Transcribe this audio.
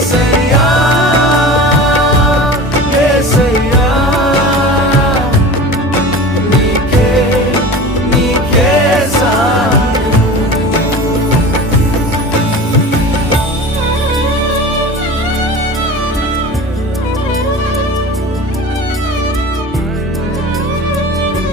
say.